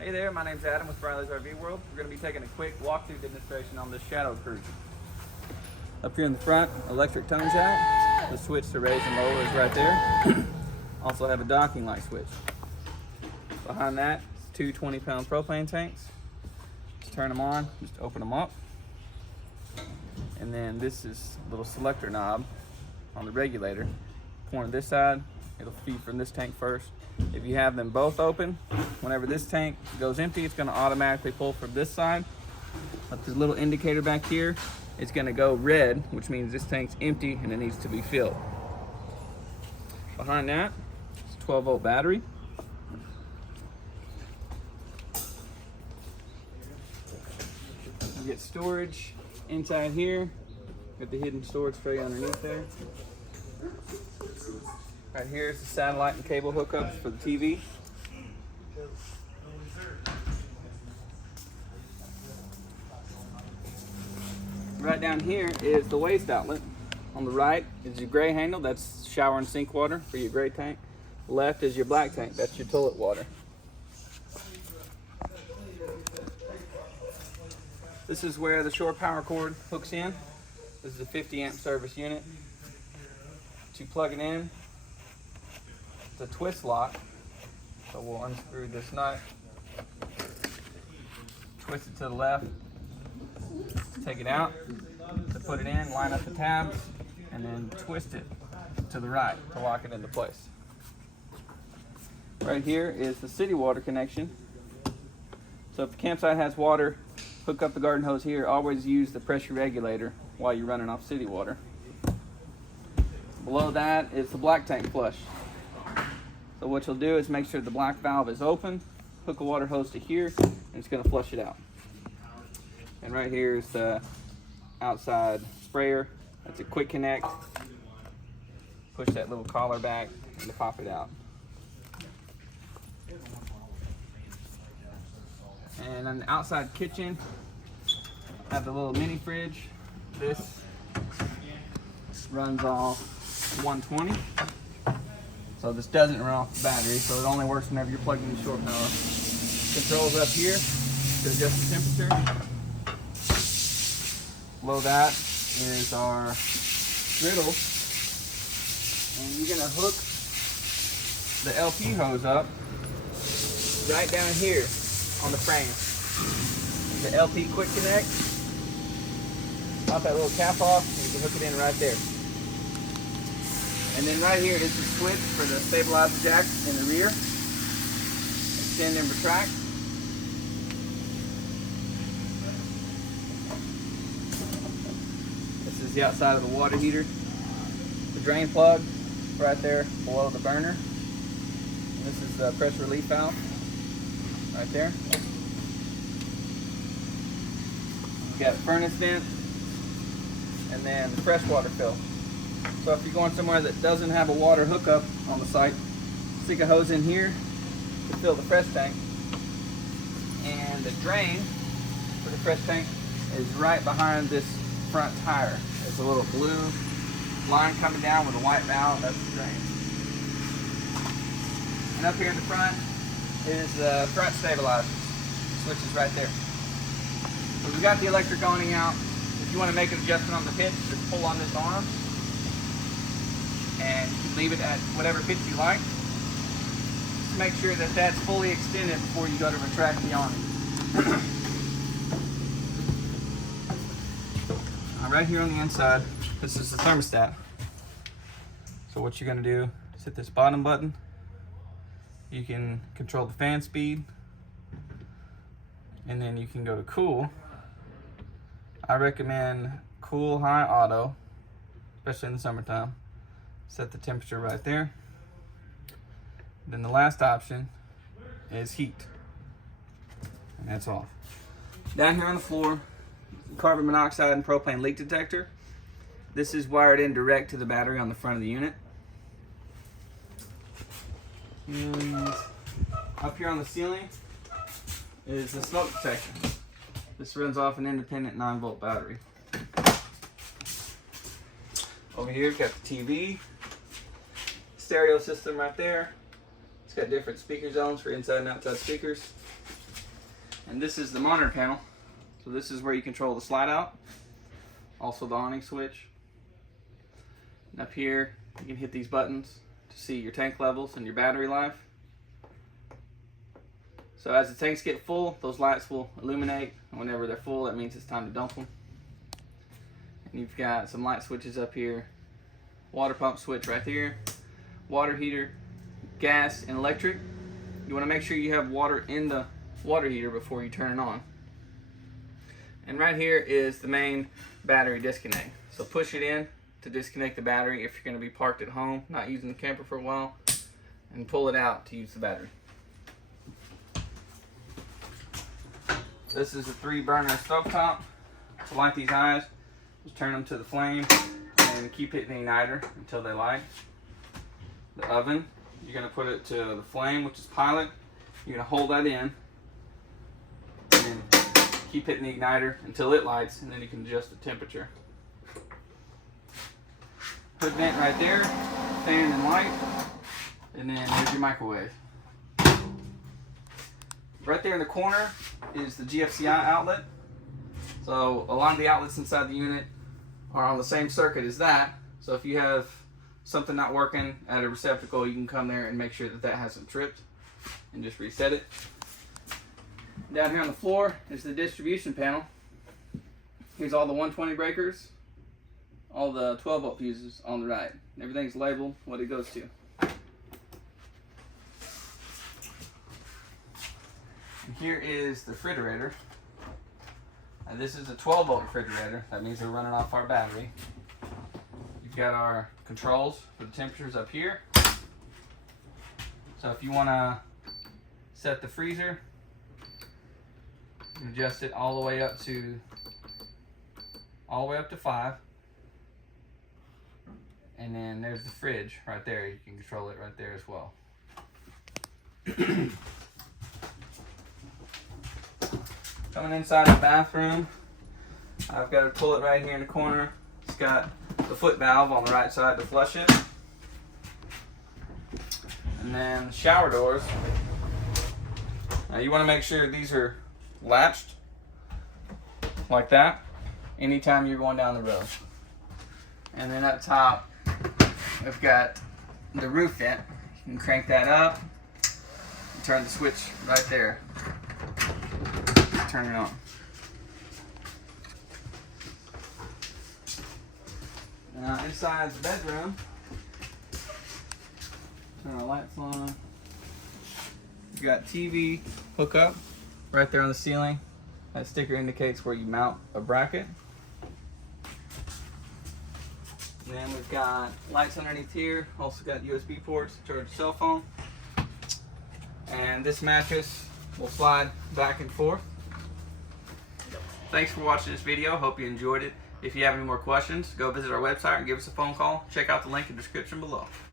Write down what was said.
Hey there, my name's Adam with rileysrvworld. We're going to be taking a quick walkthrough demonstration on this shadow cruiser. Up here in the front, electric tongues out. The switch to raise and lower is right there. Also have a docking light switch. Behind that, two 20-pound propane tanks. Just turn them on, just open them up. And then this is a little selector knob on the regulator. Point this side, it'll feed from this tank first. If you have them both open, whenever this tank goes empty, it's gonna automatically pull from this side. But this little indicator back here, it's gonna go red, which means this tank's empty and it needs to be filled. Behind that, it's a 12-volt battery. You get storage inside here. Got the hidden storage tray underneath there. Right here is the satellite and cable hookups for the TV. Right down here is the waste outlet. On the right is your gray handle, that's shower and sink water for your gray tank. Left is your black tank, that's your toilet water. This is where the shore power cord hooks in. This is a 50 amp service unit. To plug it in, it's a twist lock. So we'll unscrew this nut, twist it to the left, take it out, to put it in, line up the tabs, and then twist it to the right to lock it into place. Right here is the city water connection. So if the campsite has water, hook up the garden hose here. Always use the pressure regulator while you're running off city water. Below that is the black tank flush. So what you'll do is make sure the black valve is open, hook a water hose to here, and it's going to flush it out. And right here is the outside sprayer. That's a quick connect. Push that little collar back and to pop it out. And on the outside kitchen, have the little mini fridge. This runs off 120. So this doesn't run off the battery, so it only works whenever you're plugged in shore power. Controls up here to adjust the temperature. Below that is our griddle. And you're gonna hook the LP hose up right down here on the frame. The LP quick connect. Pop that little cap off and you can hook it in right there. And then right here is the switch for the stabilizer jack in the rear. Extend and retract. This is the outside of the water heater. The drain plug right there below the burner. And this is the pressure relief valve right there. You've got a furnace vent and then the freshwater fill. So if you're going somewhere that doesn't have a water hookup on the site, stick a hose in here to fill the fresh tank. And the drain for the fresh tank is right behind this front tire. There's a little blue line coming down with a white valve, that's the drain. And up here in the front is the front stabilizer. Switch is right there. So we've got the electric awning out. If you want to make an adjustment on the pitch, just pull on this arm. And you can leave it at whatever pitch you like. Just make sure that that's fully extended before you go to retract the awning. Right here on the inside, this is the thermostat. So what you're going to do is hit this bottom button. You can control the fan speed, and then you can go to cool. I recommend cool high auto, especially in the summertime. Set the temperature right there. Then the last option is heat, and that's off. Down here on the floor, carbon monoxide and propane leak detector. This is wired in direct to the battery on the front of the unit. And up here on the ceiling is the smoke detector. This runs off an independent 9-volt battery. Over here, we've got the TV, stereo system right there. It's got different speaker zones for inside and outside speakers. And this is the monitor panel. So this is where you control the slide out, also the awning switch. And up here you can hit these buttons to see your tank levels and your battery life. So as the tanks get full, those lights will illuminate. And whenever they're full, that means it's time to dump them. And you've got some light switches up here, water pump switch right here, water heater, gas, and electric. You want to make sure you have water in the water heater before you turn it on. And right here is the main battery disconnect. So push it in to disconnect the battery if you're going to be parked at home, not using the camper for a while, and pull it out to use the battery. This is a 3-burner stovetop. To light these eyes, just turn them to the flame and keep hitting the igniter until they light. The oven, you're going to put it to the flame, which is pilot. You're going to hold that in and keep hitting the igniter until it lights, and then you can adjust the temperature. Hood vent right there, fan and light, and then there's your microwave. Right there in the corner is the GFCI outlet. So a lot of the outlets inside the unit are on the same circuit as that. So if you have something not working at a receptacle, you can come there and make sure that that hasn't tripped and just reset it. Down here on the floor is the distribution panel. Here's all the 120 breakers, all the 12-volt fuses on the right. Everything's labeled what it goes to. And here is the refrigerator. And this is a 12-volt refrigerator. That means we're running off our battery. You've got our controls for the temperatures up here. So if you want to set the freezer, you can adjust it all the way up to 5. And then there's the fridge right there. You can control it right there as well. Coming inside the bathroom, I've got to pull it right here in the corner. It's got the foot valve on the right side to flush it. And then the shower doors. Now you want to make sure these are latched like that anytime you're going down the road. And then up top, we've got the roof vent. You can crank that up and turn the switch right there. Turn it on. Now inside the bedroom, turn our lights on. You've got TV hookup right there on the ceiling. That sticker indicates where you mount a bracket. And then we've got lights underneath here. Also got USB ports to charge your cell phone. And this mattress will slide back and forth. Thanks for watching this video. Hope you enjoyed it. If you have any more questions, go visit our website and give us a phone call. Check out the link in the description below.